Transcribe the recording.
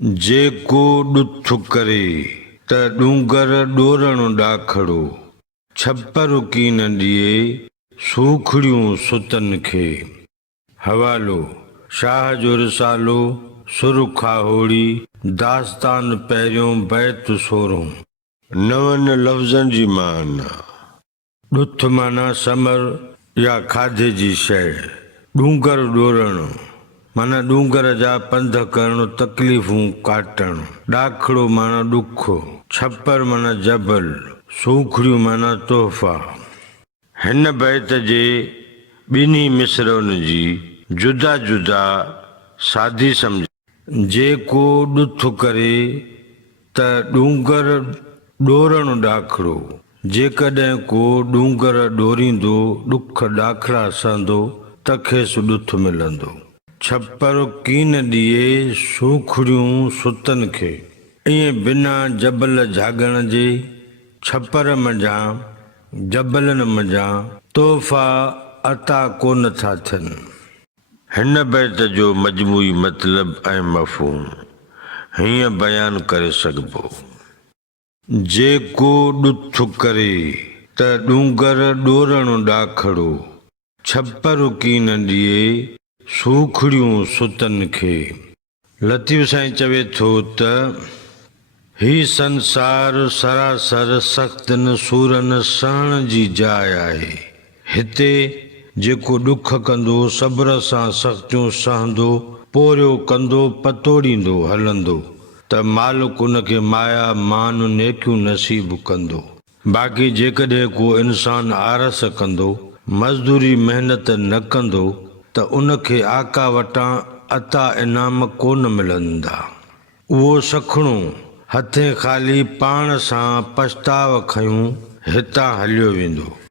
जेको ॾुथ करे त डूंगर ॾोरण ॾाखड़ो, छप्पर की न ॾिए सूखड़ियूं सुतन खे। हवालो शाह जो रिसालो सुरखा होड़ी, दास्तान पहिरियों बैत सोरों। नवनि लफ़्ज़नि जी माना। ॾुथ माना समर या खाधे जी शइ। डूंगर ॾोरण माना डूंगर जा पंध करण, तकलीफ़ूं काटण। ॾाखड़ो माना ॾुख। छप्पर माना जबल। सूखड़ियूं माना तोहफ़ा। हिन बैत जे ॿिन्ही मिसरनि जी जुदा जुदा सादी सम्झ। जेको ॾुथ करे त डूंगर ॾोरण ॾाखड़ो, जेकॾहिं को डूंगर ॾोरींदो, ॾुख ॾाखड़ा सहंदो त खेसि ॾुथ मिलंदो। छप्पर कीन ॾिए सूखड़ियूं सुतन खे। ईअं बिना जबल जाॻण जे छप्पर मंझां जबलनि मंझां तोहफ़ा अता कोन था थियनि। हिन बैत जो मजमूई मतिलब ऐं मफ़हूम हीअं बयान करे सघिबो। जेको ॾुथ करे त डूंगर ॾोरण ॾाखड़ो, छप्पर की न ॾिए सूखड़ियूं सुतन खे। लतीफ़ साईं चवे थो त ही संसार सरासर सख़्तनि सूरनि सहण जी जाइ आहे। हिते जेको ॾुख कंदो, सब्र सां सख़्तियूं सहंदो, पोरियो कंदो, पतोड़ींदो हलंदो त मालिक उनखे माया मान नेकियूं नसीब कंदो। बाक़ी जेकॾहिं को इंसान आरस कंदो, मज़दूरी महिनत न कंदो त उनखे आका वटां अता इनाम कोन मिलंदा। उहो सखणो हथे ख़ाली पाण सां पछताव खयूं हितां हलियो वेंदो।